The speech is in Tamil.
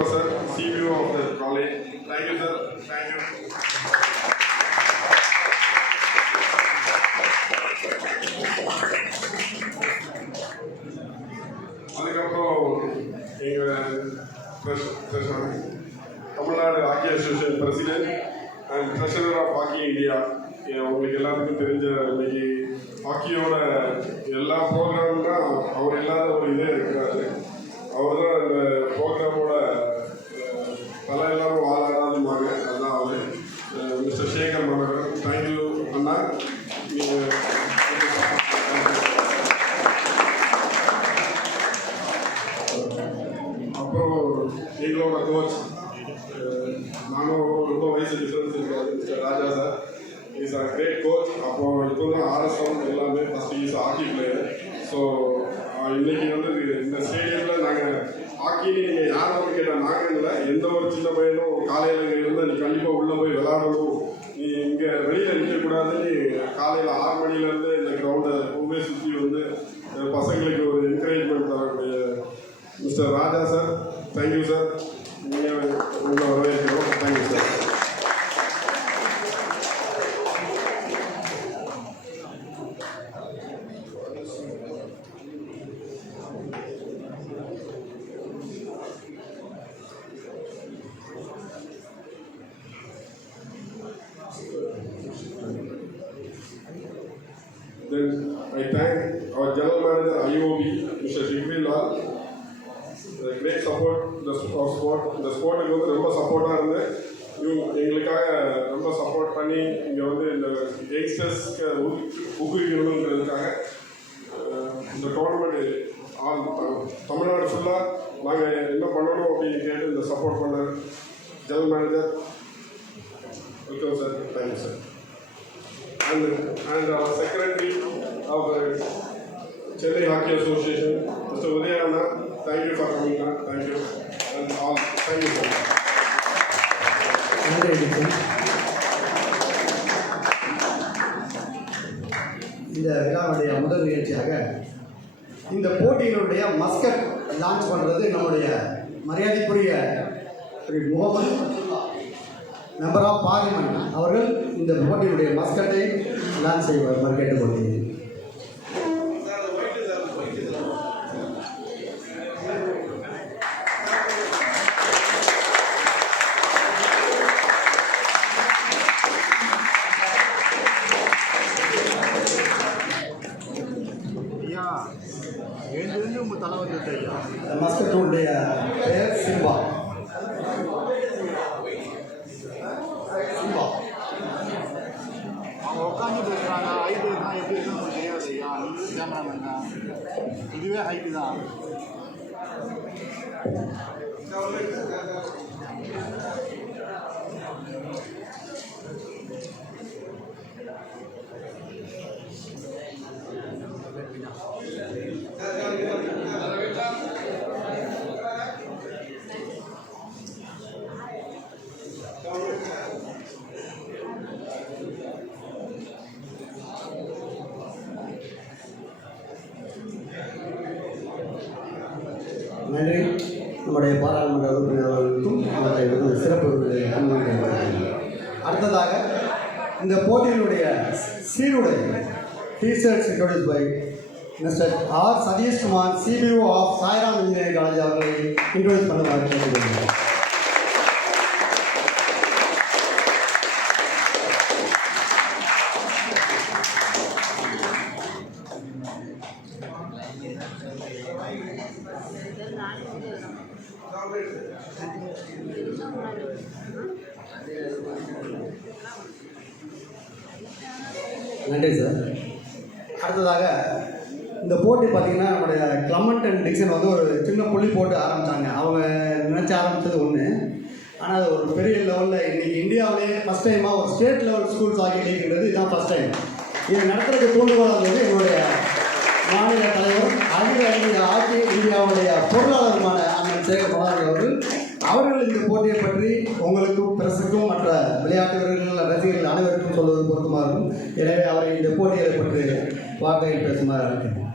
Pushpa sir, CEO of the college. Thank you sir. Thank you. அதுக்கப்புறம் எங்கள் Tamil Nadu hockey association president and treasurer of hockey India. உங்களுக்கு எல்லாருக்கும் தெரிஞ்ச இன்னைக்கு ஹாக்கியோட எல்லா ப்ரோக்ராம்னா அவர் இல்லாத ஒரு இதே இருக்கிறாரு. அவர் தான் இந்த ப்ரோக்ராமோட தலை இல்லாமல் வாழாடாதுமாங்க. அதுதான் அவர் மிஸ்டர் சேகர் மன்னர். தேங்க்யூ அண்ணா. அப்புறம் எங்களோட கோச், நானும் ரொம்ப வயசு டிஃப்ரென்ஸ் இருக்காது, mister Raja sir. Is a great coach. அப்போ இப்போ தான் ஆர்எஸ்எம் எல்லாமே first is hockey player. So இன்னைக்கு வந்து இந்த ஸ்டேடியமில் நாங்கள் ஹாக்கின்னு நீங்கள் யார் வந்து கேட்டால் நாங்கள் இல்லை, எந்த ஒரு சின்ன பையனும் காலையில் இங்கே இருந்தால் நீ கண்டிப்பாக உள்ளே போய் விளையாடணும், நீ இங்கே வெளியில் நிற்கக்கூடாதுன்னு காலையில் 6 மணிலேருந்து இந்த கிரவுண்டை எப்பவுமே சுற்றி வந்து பசங்களுக்கு ஒரு என்கரேஜ்மெண்ட் தரக்கூடிய mister Raja sir. Thank you sir. நீங்கள் உங்களை வரவேற்கிறோம். Thank you sir. Then I thank our General Manager IOB, Mr. Shikri Lal. The great support, the sport. இந்த ஸ்போர்ட்டுக்கு வந்து ரொம்ப சப்போர்ட்டாக இருந்து எங்களுக்காக ரொம்ப சப்போர்ட் பண்ணி இங்கே வந்து இந்த யங்ஸ்டர்ஸ்க்கு ஊக்குவிக்கணுன்றதுக்காக இந்த டோர்னமெண்ட் தமிழ்நாடு ஃபுல்லாக நாங்கள் என்ன பண்ணணும் அப்படின்னு கேட்டு இந்த சப்போர்ட் பண்ண general manager welcome sir. Thank you sir. And our secretary of the Chennai Hockey Association, Mr. Udayana, thank you for coming. Thank you. And all, thank you, sir. இந்த விழாவுடைய முதல் நிகழ்ச்சியாக இந்த போட்டியினுடைய மஸ்கட் லான்ச் பண்ணுறது நம்முடைய மரியாதைக்குரிய முகமது மெம்பர் ஆஃப் பார்லிமெண்ட் அவர்கள் இந்த போட்டியினுடைய மஸ்கட்டை லான்ச் செய்வார் கேட்டுக்கொள்கிறேன். மஸ்கட்டுடைய பெயர் சிம்பா. அவங்க உட்காந்து பேசுகிறாங்க. ஹைட்டு தான் எப்படி இருக்குன்னு உங்களுக்கு தெரியாது ஐயா. நீங்கள் கேமராமேன் தான். இதுவே ஹைட்டு தான். நன்றி. நம்முடைய பாராளுமன்ற உறுப்பினர்களுக்கும் அவர்களை சிறப்பு அனுமதிக்கிறார்கள். அடுத்ததாக இந்த போட்டியினுடைய சீருடை T-shirts introduce by mister R Satishkumar, CBO of Sairam engineering college அவர்களை இன்ட்ரோடியூஸ் பண்ணுவார். நன்றி சார். அடுத்ததாக இந்த போட்டி பார்த்திங்கன்னா நம்முடைய கிளமண்ட் அண்ட் டிக்சன் வந்து ஒரு சின்ன புள்ளி போட்டு ஆரம்பித்தாங்க. அவங்க நினச்சி ஆரம்பித்தது ஒன்று, ஆனால் அது ஒரு பெரிய லெவலில் இன்றைக்கி இந்தியாவிலேயே ஃபஸ்ட் டைமாக ஒரு ஸ்டேட் லெவல் ஸ்கூல்ஸ் ஹாக்கி லீக்ன்றது இதுதான் ஃபஸ்ட் டைம். இதை நடத்துறதுக்கு தூண்டுகோலாக இருந்தது எங்களுடைய மாநில தலைவர் அகில ஹாக்கி இந்தியாவுடைய பொருளாளருமான அண்ணன் சேகர் மனோகர் அவர்கள் இந்த போட்டியை பற்றி உங்களுக்கும் பிரசுக்கும் மற்ற விளையாட்டு வீரர்கள் ரசிகர்கள் அனைவருக்கும் சொல்வது பொருத்தமாக இருக்கும். எனவே அவரை இந்த போட்டியை பற்றி வார்த்தையில் பேசுமாறு அழைக்கிறேன்.